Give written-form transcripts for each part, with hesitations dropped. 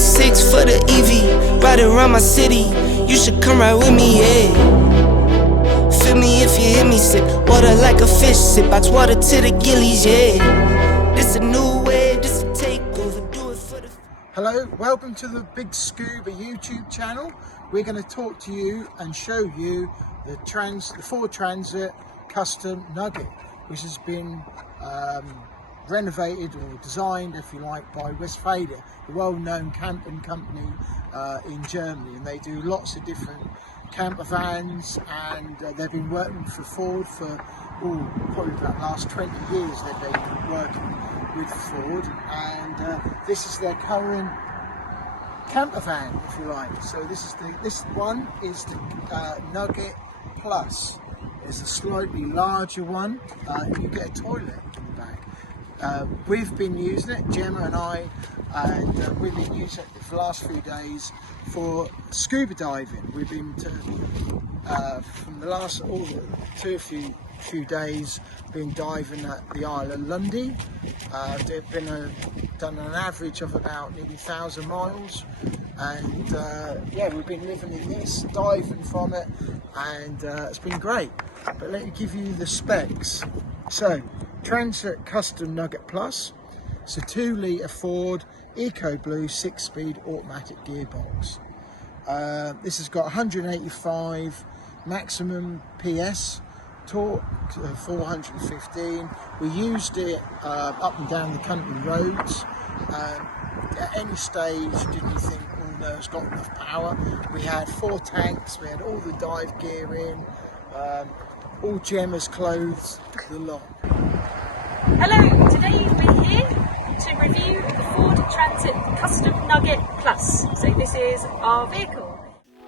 V6 for the EV, ride around my city. You should come ride with me, yeah. Feel me if you hear me sip water like a fish, sip box water to the gillies, yeah. This a new way, this a takeover, do it for the... Hello, welcome to the BiG Scuba YouTube channel. We're going to talk to you and show you the Ford Transit Custom Nugget, which has been renovated or designed, if you like, by Westfalia, a well-known camping company in Germany, and they do lots of different camper vans, and they've been working for Ford for probably about the last 20 years. They've been working with Ford, and this is their current camper van, if you like. So this one is the Nugget Plus. It's a slightly larger one. You get a toilet in the back. We've been using it, Gemma and I, and we've been using it for the last few days for scuba diving. We've been from the last few days been diving at the Island of Lundy. Done an average of about nearly 1,000 miles, and yeah, we've been living in this, diving from it, and it's been great. But let me give you the specs. So, Transit Custom Nugget Plus. It's a 2-litre Ford Eco Blue 6-speed automatic gearbox. This has got 185 maximum PS, torque 415. We used it up and down the country roads. At any stage did we think, oh no, it's got enough power. We had 4 tanks, we had all the dive gear in, all Gemma's clothes, the lot. Hello, today we're here to review the Ford Transit Custom Nugget Plus. So this is our vehicle.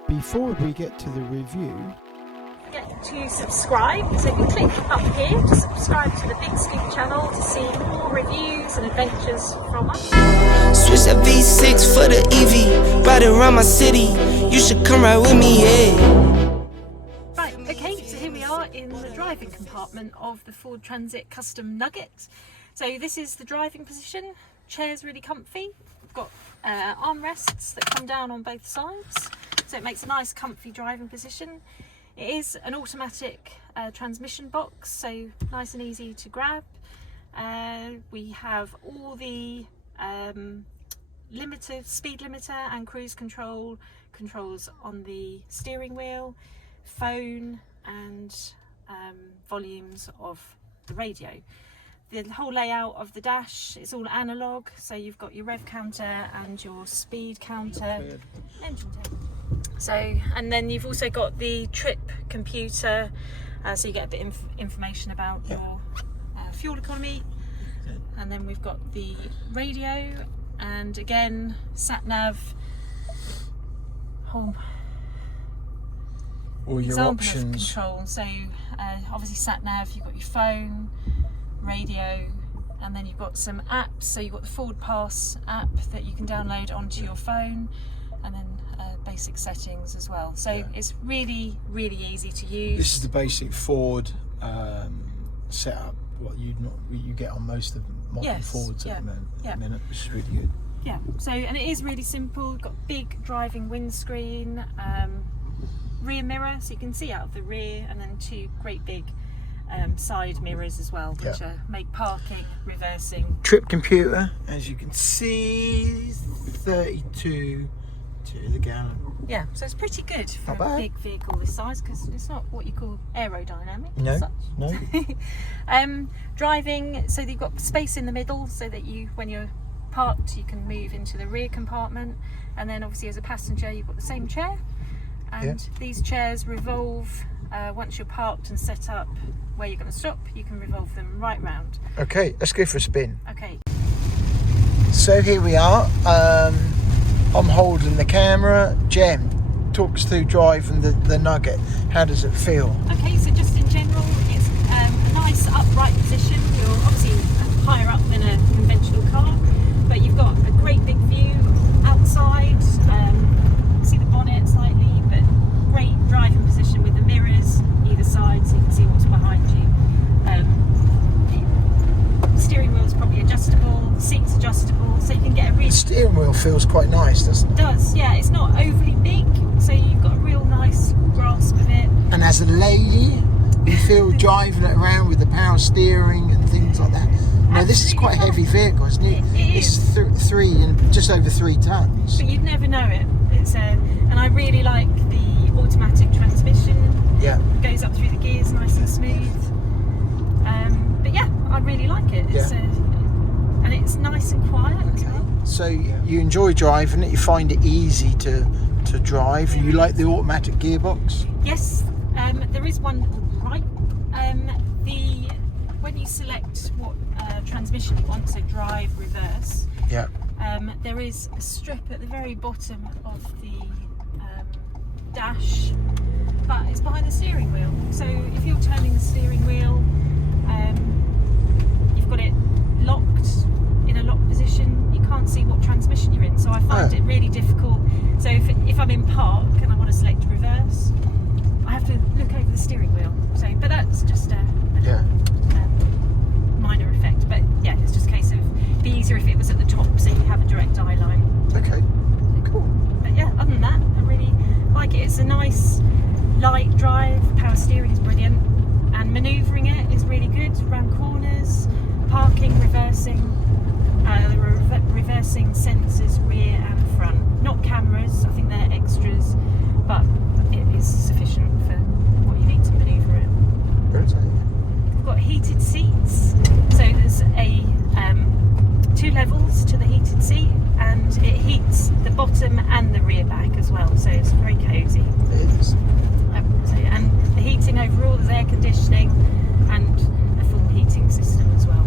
Before we get to the review, Get to subscribe, so you click up here to subscribe to the BiG Scuba channel to see more reviews and adventures from us. Switch that V6 for the EV, ride around my city. You should come ride with me, yeah. Right, okay, so here we are in the driving compartment of the Ford Transit Custom Nugget. So this is the driving position. Chair's really comfy. We've got armrests that come down on both sides, so it makes a nice comfy driving position. It is an automatic transmission box, so nice and easy to grab. We have all the speed limiter and cruise controls on the steering wheel, phone and volumes of the radio. The whole layout of the dash is all analog, so you've got your rev counter and your speed counter. Engine tape. So, and then you've also got the trip computer, so you get a bit of information about your fuel economy. And then we've got the radio, and again sat nav, all your options of control. So obviously sat nav, you've got your phone, radio, and then you've got some apps. So you've got the Ford Pass app that you can download onto your phone, and then basic settings as well. So it's really easy to use. This is the basic Ford setup, what you get on most of modern Fords at the minute, which is really good. Yeah, so, and it is really simple. You've got big driving windscreen, rear mirror, so you can see out of the rear, and then 2 great big side mirrors as well, which make parking, reversing. Trip computer, as you can see, 32 to the gallon. Yeah, so it's pretty good for a big vehicle this size, because it's not what you call aerodynamic. No. Driving, so you've got space in the middle, so that when you're parked, you can move into the rear compartment, and then obviously as a passenger, you've got the same chair, and these chairs revolve once you're parked and set up where you're going to stop. You can revolve them right round. Okay, let's go for a spin. Okay. So here we are. I'm holding the camera. Gem, talk us through driving the Nugget. How does it feel? Okay, so just in general, it's a nice upright position. You're obviously higher up than a conventional car, but you've got a great big view outside. See the bonnet slightly, but great driving position with the mirrors either side, so you can see what's behind you. The steering wheel's probably adjustable, seats adjustable, so you can get a really steering wheel feels quite nice, doesn't it? It does, yeah. It's not overly big, so you've got a real nice grasp of it. And as a lady, you feel driving it around with the power steering and things like that. Now, this is quite a heavy vehicle, isn't it? It's just over 3 tons. But you'd never know it. It's and I really like the automatic transmission. Yeah. It goes up through the gears nice and smooth. But yeah, I really like it. It's, and it's nice and quiet as well. So you enjoy driving it, you find it easy to drive. You like the automatic gearbox? Yes, there is one right. When you select what transmission you want, so drive, reverse, Yeah. there is a strip at the very bottom of the dash, but it's behind the steering wheel. So if you're turning the steering wheel, you've got it locked in a locked position. You can't see what transmission you're in, so I find it really difficult. So if I'm in park and I want to select reverse, I have to look over the steering wheel. So, but that's just a minor effect. But yeah, it's just a case of it'd be easier if it was at the top, so you have a direct eye line. Okay, cool. But yeah, other than that, I really like it. It's a nice light drive. Power steering is brilliant, and manoeuvring it is really good around corners, parking, reversing. Reversing sensors rear and front. Not cameras, I think they're extras, but it is sufficient for what you need to manoeuvre it. We've got heated seats, so there's a 2 levels to the heated seat, and it heats the bottom and the rear back as well, so it's very cosy. It is. And the heating overall, there's air conditioning and a full heating system as well.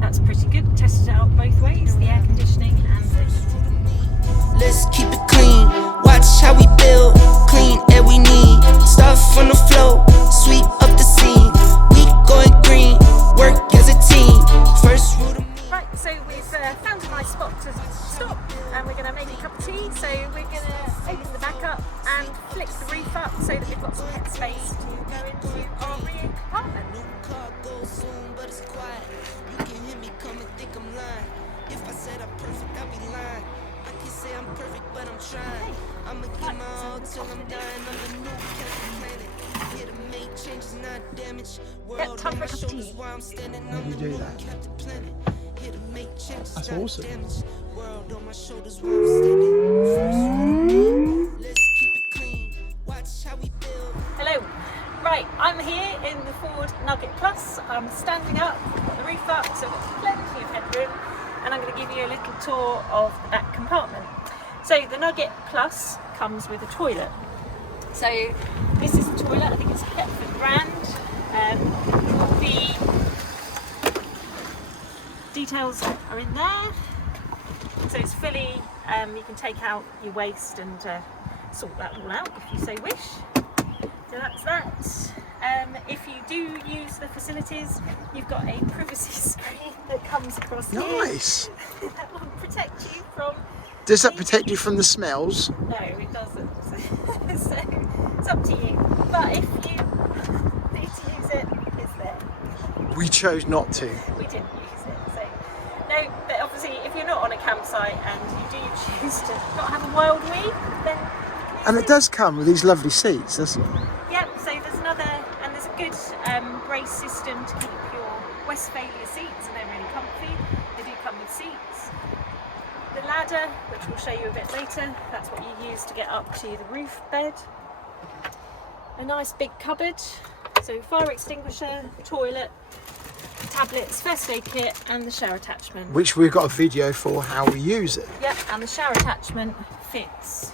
That's pretty good. Tested it out both ways, the air conditioning and the heating. Let's keep it clean. Watch how we build. Clean air we need. Stuff on the floor. Sweep up the scene. We going green. Work as a team. First rule. Right, so we've found a nice spot to stop, and we're going to make a cup of tea. So we're going to open the back up and flick the roof up so that we've got some head space to go into our rear compartment. Car goes soon, but it's quiet. You can hear me come and think I'm lying. If I said I'm perfect, I'd be lying. I can say I'm perfect, but I'm trying. I'ma give my all till I'm dying. I'm the new Captain Planet. Here to make changes, not damage. World on my shoulders while I'm standing on the new Captain Planet. Here to make changes, That's not awesome. damage. World on my shoulders while I'm standing. First rule, let's keep it clean. Watch how we build. Hello. Right, I'm here in the Ford Nugget Plus. I'm standing up, got the roof up, so I've got plenty of headroom, and I'm going to give you a little tour of the back compartment. So the Nugget Plus comes with a toilet. So this is the toilet, I think it's a Petford brand. The details are in there. So it's fully, you can take out your waste and sort that all out if you so wish. So that's that. If you do use the facilities, you've got a privacy screen that comes across here. Nice. That will protect you from... Does that protect you from the smells? No, it doesn't. So it's up to you. But if you need to use it, it's there. We chose not to. We didn't use it. So no, but obviously if you're not on a campsite and you do choose to not have a wild wee, then... And it does come with these lovely seats, doesn't it? Yep, so there's another, and there's a good brace system to keep your Westfalia seats, and they're really comfy. They do come with seats. The ladder, which we'll show you a bit later, that's what you use to get up to the roof bed. A nice big cupboard, so fire extinguisher, toilet, tablets, first aid kit, and the shower attachment. Which we've got a video for how we use it. Yep, and the shower attachment fits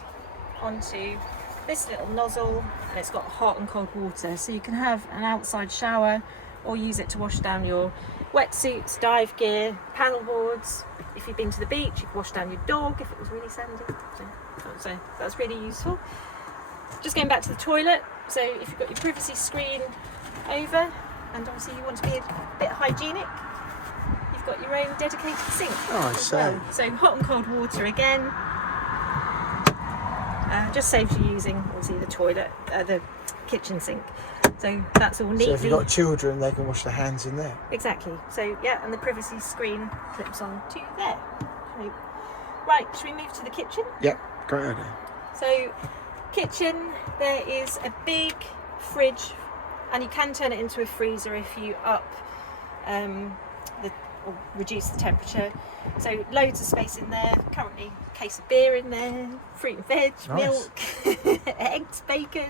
onto this little nozzle, and it's got hot and cold water, so you can have an outside shower or use it to wash down your wetsuits, dive gear, paddle boards. If you've been to the beach, you can wash down your dog if it was really sandy, so that's really useful. Just going back to the toilet, so if you've got your privacy screen over, and obviously you want to be a bit hygienic, you've got your own dedicated sink. Oh, I see. Well. So hot and cold water again. Just saves you using obviously the toilet, the kitchen sink. So that's all neatly. So if you've got children, they can wash their hands in there. Exactly. So yeah, and the privacy screen clips on to there. So Right, should we move to the kitchen? Yep, great idea. So, kitchen, there is a big fridge, and you can turn it into a freezer if you up or reduce the temperature. So loads of space in there. Currently a case of beer in there, fruit and veg, Nice. milk, eggs, bacon.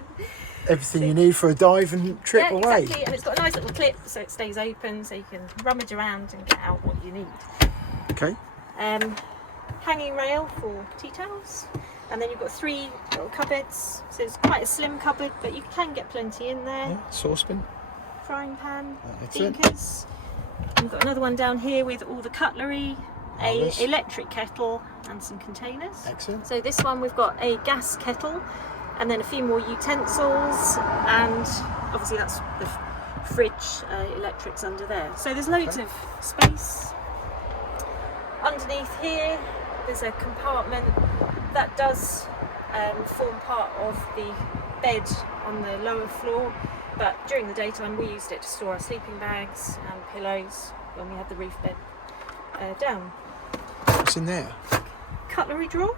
Everything you need for a dive and trip Yeah, away. exactly. And it's got a nice little clip so it stays open, so you can rummage around and get out what you need. Okay. Hanging rail for tea towels. And then you've got 3 little cupboards. So it's quite a slim cupboard, but you can get plenty in there. Yeah, saucepan. Frying pan, Excellent. beakers. We've got another one down here with all the cutlery, a Marvellous. electric kettle and some containers. Excellent. So this one we've got a gas kettle and then a few more utensils, and obviously that's the fridge, electrics under there. So there's loads of space. Underneath here there's a compartment that does form part of the bed on the lower floor, but during the daytime we used it to store our sleeping bags and pillows when we had the roof bed down. What's in there? Cutlery drawer,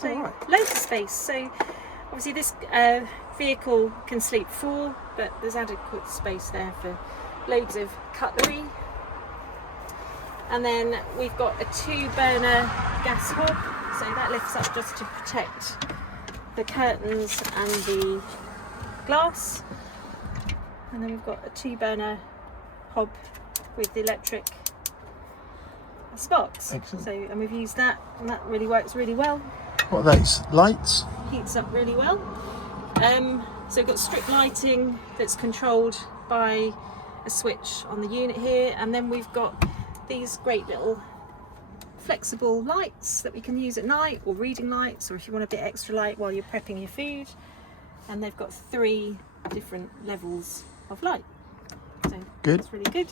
so Alright. loads of space. So obviously this vehicle can sleep 4, but there's adequate space there for loads of cutlery. And then we've got a 2-burner gas hob, so that lifts up just to protect the curtains and the glass. And then we've got a 2-burner hob with the electric sparks. Excellent. So, and we've used that, and that really works really well. What are those? Lights? Heats up really well. So we've got strip lighting that's controlled by a switch on the unit here, and then we've got these great little flexible lights that we can use at night, or reading lights, or if you want a bit extra light while you're prepping your food. And they've got 3 different levels of light, so Good. that's really good.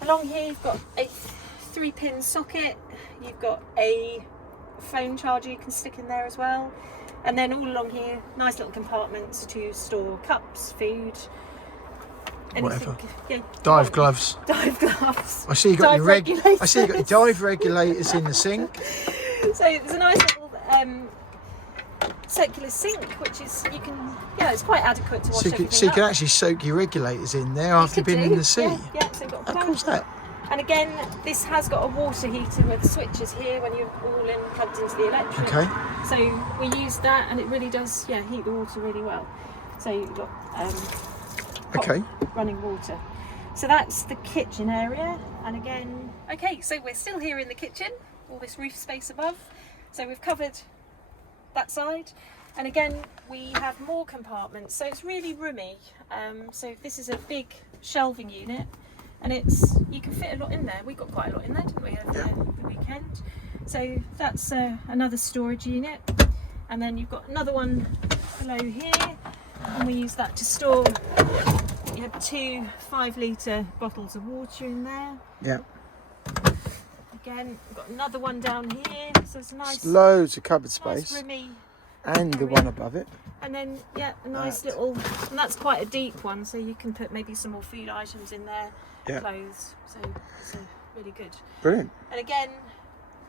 Along here you've got a 3-pin socket, you've got a phone charger you can stick in there as well, and then all along here nice little compartments to store cups, food, anything. Whatever. Yeah, Dive gloves. dive gloves. I see you got Dive your regulators. I see you got your dive regulators in the sink. So there's a nice little circular sink, which is, you can, yeah, it's quite adequate to wash So you, everything so you can up. actually soak your regulators in there You after could being do, in the sea. Yeah, so you've got a How plug. cool's that? And again, this has got a water heater where the switch is here when you're all in plugged into the electric. Okay. So we use that, and it really does, yeah, heat the water really well. So you've got hot Okay. running water. So that's the kitchen area. And again, okay, so we're still here in the kitchen, all this roof space above. So we've covered that side. And again, we have more compartments, so it's really roomy. So this is a big shelving unit, and it's, you can fit a lot in there. We got quite a lot in there, didn't we, over the weekend? So that's another storage unit. And then you've got another one below here, and we use that to store. You have 2 5-litre bottles of water in there. Yeah. Again, we've got another one down here, so it's a nice, Loads of cupboard nice space. roomy. And the area. one above it. And then, yeah, a nice Right. little, and that's quite a deep one, so you can put maybe some more food items in there, Yeah. clothes, so it's really good. Brilliant. And again,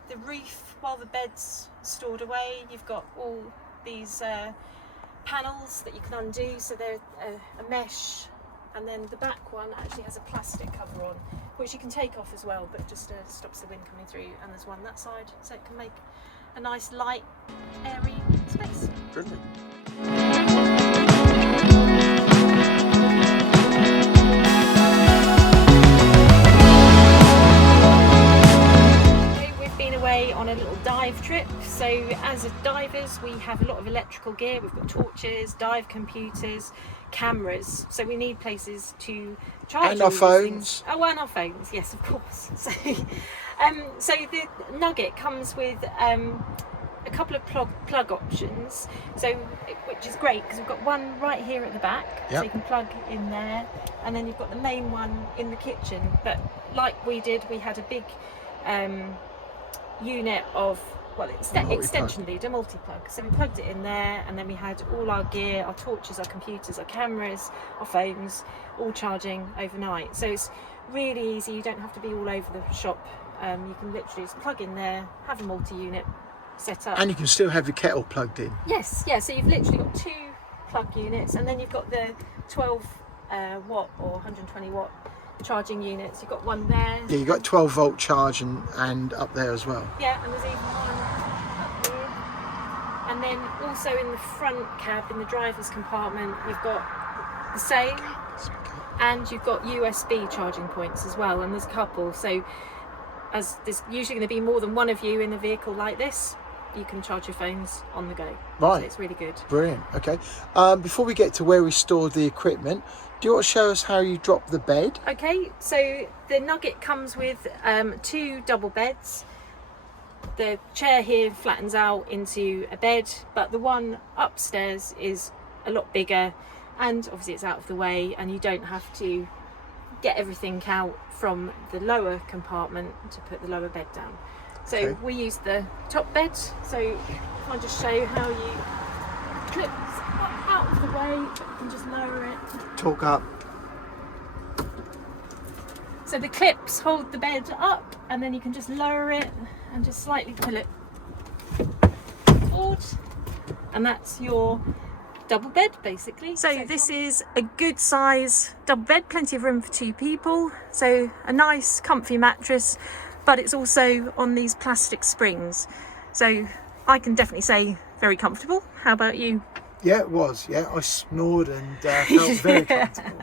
the roof, while the bed's stored away, you've got all these panels that you can undo, so they're a mesh, and then the back one actually has a plastic cover on, which you can take off as well, but it just stops the wind coming through, and there's one that side, so it can make a nice light, airy space. Brilliant. We've been away on a little dive trip, so as divers we have a lot of electrical gear. We've got torches, dive computers, cameras, so we need places to charge And all our these phones. things. Oh, and our phones, yes, of course. So the Nugget comes with a couple of plug options, so which is great because we've got one right here at the back, so Yep. you can plug in there, and then you've got the main one in the kitchen. But like we did, we had a big unit of, well, extension lead, a multi-plug, so we plugged it in there, and then we had all our gear, our torches, our computers, our cameras, our phones, all charging overnight. So it's really easy, you don't have to be all over the shop You can literally just plug in there, have a multi-unit set up. And you can still have your kettle plugged in. Yes, yeah, so you've literally got 2 plug units, and then you've got the 12 watt or 120 watt charging units. You've got one there. Yeah, you got 12 volt charge and up there as well. Yeah, and there's even one up here. And then also in the front cab, in the driver's compartment, you've got the same, and you've got USB charging points as well, and there's a couple. So as there's usually going to be more than one of you in a vehicle like this, you can charge your phones on the go. Right. So it's really good. Brilliant. Okay. Before we get to where we stored the equipment, do you want to show us how you drop the bed? Okay, so the Nugget comes with 2 double beds. The chair here flattens out into a bed, but the one upstairs is a lot bigger, and obviously it's out of the way, and you don't have to get everything out from the lower compartment to put the lower bed down. So Okay. we use the top bed. So if I just show you how you clip out of the way, but you can just lower it. Talk up. So the clips hold the bed up, and then you can just lower it and just slightly pull it forward, and that's your double bed basically. So this is a good size double bed, plenty of room for 2 people. So a nice comfy mattress, but it's also on these plastic springs. So I can definitely say very comfortable. How about you? Yeah, it was. Yeah, I snored and felt very comfortable.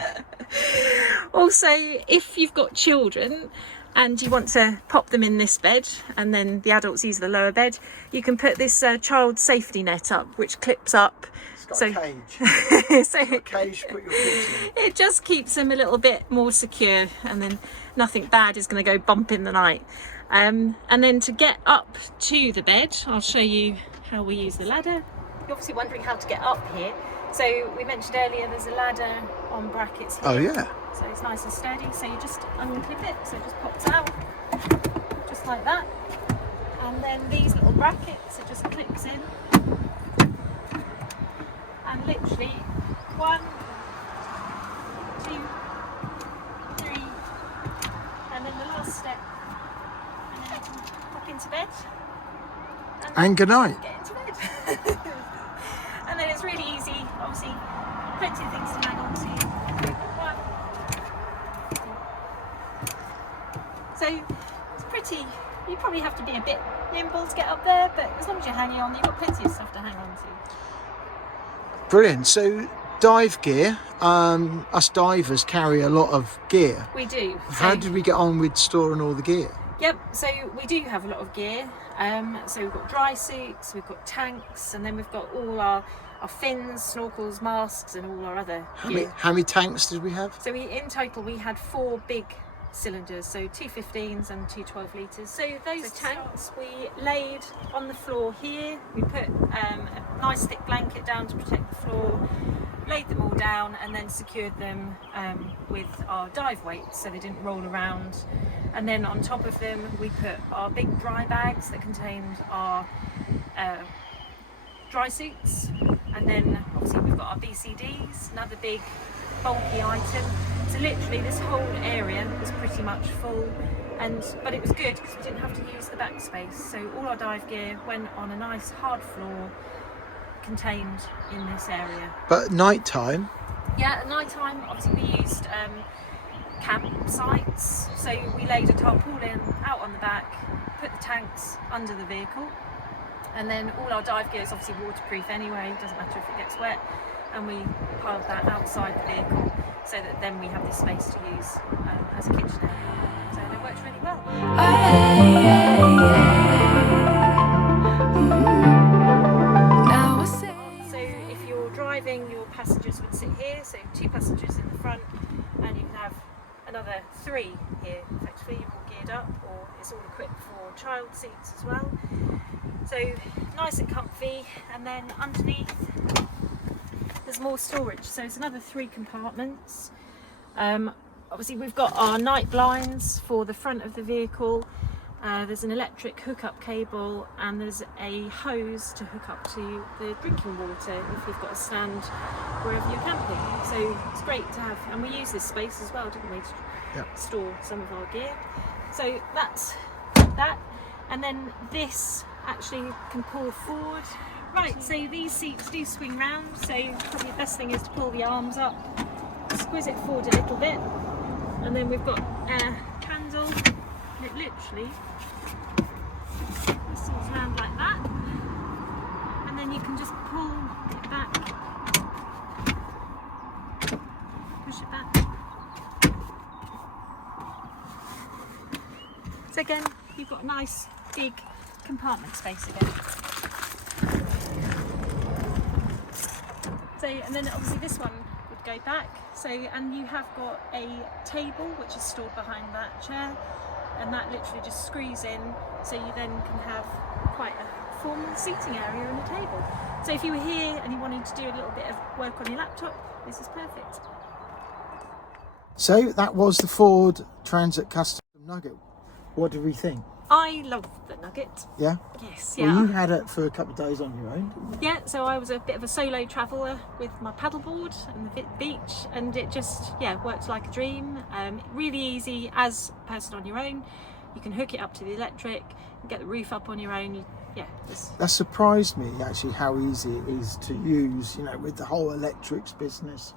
Also, if you've got children and you want to pop them in this bed and then the adults use the lower bed, you can put this child safety net up, which clips up. It's got a cage. So A cage to put your kids in. it just keeps them a little bit more secure, and then nothing bad is going to go bump in the night. And then to get up to the bed, I'll show you how we use the ladder. You're obviously wondering how to get up here. So we mentioned earlier there's a ladder on brackets here. Oh yeah. So it's nice and sturdy, so you just unclip it, so it just pops out, just like that. And then these little brackets, it just clips in. And literally 1, 2, 3, and then the last step. And then you can pop into bed. And good night. Get into bed. And then it's really easy, obviously, plenty of things to hang on to. So it's pretty, you probably have to be a bit nimble to get up there, but as long as you're hanging on, you've got plenty of stuff to hang on to. Brilliant. So dive gear, us divers carry a lot of gear. We do. How did we get on with storing all the gear? Yep, so we do have a lot of gear. So we've got dry suits, we've got tanks, and then we've got all our fins, snorkels, masks, and all our other gear. How many tanks did we have? So in total we had 4 big cylinders, so 2 15s and 2 12 litres. So those tanks we laid on the floor here. We put a nice thick blanket down to protect the floor, laid them all down, and then secured them with our dive weights so they didn't roll around. And then on top of them we put our big dry bags that contained our dry suits, and then obviously we've got our BCDs, another big bulky item. So literally this whole area was pretty much full, but it was good because we didn't have to use the back space. So all our dive gear went on a nice hard floor contained in this area. But at night time? Yeah, at night time obviously we used campsites. So we laid a tarpaulin out on the back, put the tanks under the vehicle, and then all our dive gear is obviously waterproof anyway, doesn't matter if it gets wet, and we piled that outside the vehicle so that then we have this space to use as a kitchen area. So it works really well. So if you're driving, your passengers would sit here, so 2 passengers in the front, and you can have another 3 here. Effectively, you're all geared up, or it's all equipped for child seats as well. So nice and comfy, and then underneath there's more storage, so it's another 3 compartments. Obviously we've got our night blinds for the front of the vehicle. There's an electric hookup cable, and there's a hose to hook up to the drinking water if you've got a stand wherever you're camping. So it's great to have, and we use this space as well, didn't we, to store some of our gear. So that's that. And then this actually can pull forward. Right, so these seats do swing round, so probably the best thing is to pull the arms up, squeeze it forward a little bit, and then we've got a handle, and it literally whistles around like that, and then you can just pull it back, push it back. So again, you've got a nice big compartment space again. So, and then obviously this one would go back. So, and you have got a table which is stored behind that chair, and that literally just screws in. So you then can have quite a formal seating area and a table. So if you were here and you wanted to do a little bit of work on your laptop, this is perfect. So that was the Ford Transit Custom Nugget. What did we think? I love the Nugget. Yeah? Yes, Well, yeah. you had it for a couple of days on your own, didn't you? Yeah, so I was a bit of a solo traveller with my paddleboard and the beach, and it just, yeah, worked like a dream. Really easy as a person on your own. You can hook it up to the electric, get the roof up on your own. Yeah. That surprised me, actually, how easy it is to use, you know, with the whole electrics business,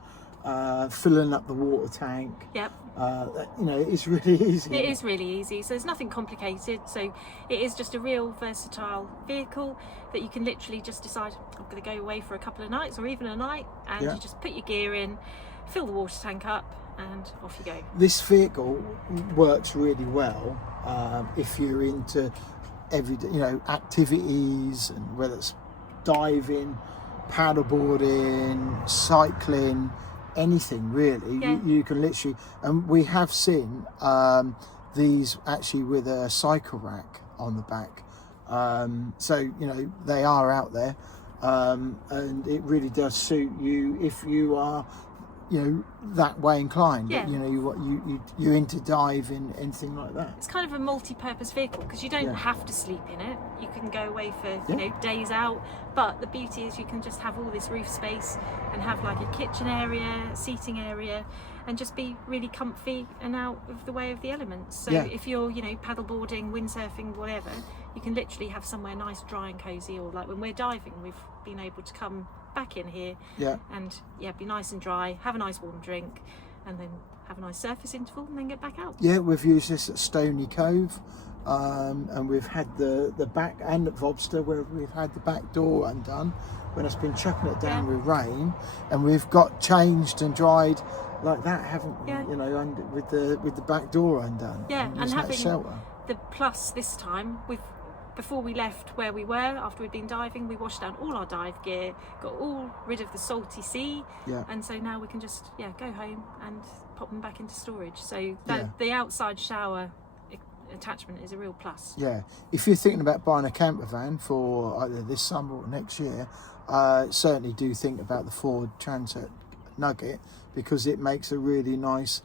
filling up the water tank. Yep. You know, it's really easy. It is really easy, so there's nothing complicated. So it is just a real versatile vehicle that you can literally just decide, I'm going to go away for a couple of nights or even a night, and you just put your gear in, fill the water tank up, and off you go. This vehicle works really well if you're into everyday, you know, activities, and whether it's diving, paddleboarding, cycling, anything really. You can literally, and we have seen these actually with a cycle rack on the back, so you know they are out there, and it really does suit you if you are, you know, that way inclined. You know, you're into diving, anything like that. It's kind of a multi-purpose vehicle because you don't have to sleep in it. You can go away for you know, days out, but the beauty is you can just have all this roof space and have like a kitchen area, seating area, and just be really comfy and out of the way of the elements. So if you're, you know, paddleboarding, windsurfing, whatever, you can literally have somewhere nice, dry and cozy. Or like when we're diving, we've been able to come back in here and be nice and dry, have a nice warm drink, and then have a nice surface interval and then get back out. We've used this at Stony Cove, and we've had the back, and at Vobster where we've had the back door undone when it's been chucking it down with rain, and we've got changed and dried like that, haven't we? You know, with the back door undone. And having shelter. The Plus this time, before we left where we were, after we'd been diving, we washed down all our dive gear, got all rid of the salty sea, and so now we can just go home and pop them back into storage. So the outside shower attachment is a real plus. If you're thinking about buying a camper van for either this summer or next year, certainly do think about the Ford Transit Nugget, because it makes a really nice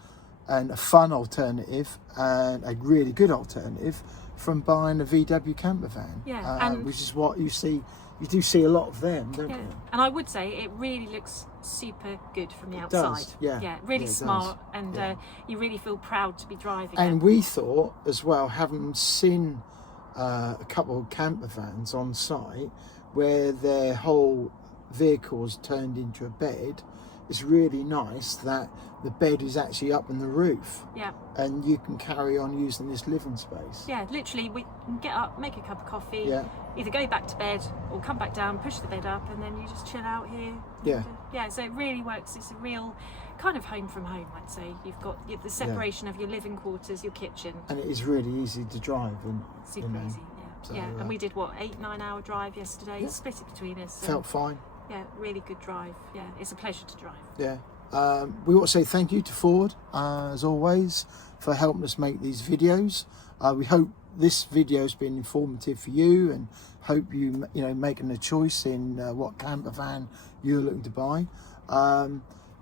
and a fun alternative, and a really good alternative from buying a VW camper van, which is what you see. You do see a lot of them, don't you? And I would say it really looks super good from the outside. Really smart, and you really feel proud to be driving and it. We thought as well, having seen a couple of camper vans on site where their whole vehicle's turned into a bed, it's really nice that the bed is actually up in the roof, and you can carry on using this living space. Literally we can get up, make a cup of coffee, either go back to bed or come back down, push the bed up, and then you just chill out here. So it really works. It's a real kind of home from home, I'd say. You've got the separation of your living quarters, your kitchen, and it is really easy to drive, and super easy. So, and we did what, 8-9 hour drive yesterday, split it between us. Felt fine. Really good drive. It's a pleasure to drive. We want to say thank you to Ford, as always, for helping us make these videos. We hope this video has been informative for you, and hope you making a choice in what camper van you're looking to buy.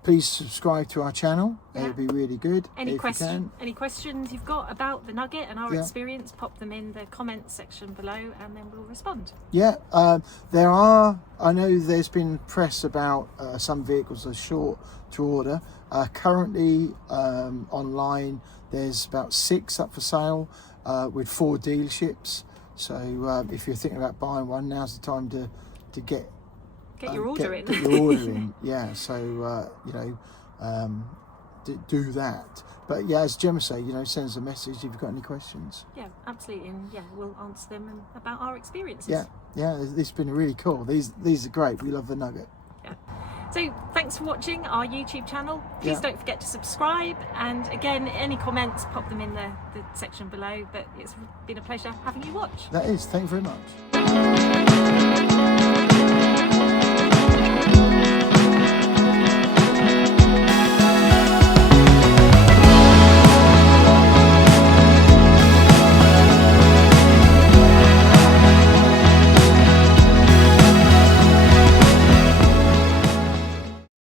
Please subscribe to our channel. It would be really good. Any questions you've got about the Nugget and our experience, pop them in the comments section below, and then we'll respond. I know there's been press about some vehicles are short to order. Currently online there's about 6 up for sale, with Ford dealerships. So if you're thinking about buying one, now's the time to get your order in. Get your order in. Yeah. So you know, do that. But yeah, as Gemma say, you know, send us a message if you've got any questions. Yeah, absolutely, and yeah, we'll answer them and about our experiences. Yeah, yeah, it's been really cool. These are great. We love the Nugget. Yeah. So thanks for watching our YouTube channel. Please don't forget to subscribe, and again, any comments, pop them in the section below. But it's been a pleasure having you watch. That is. Thank you very much.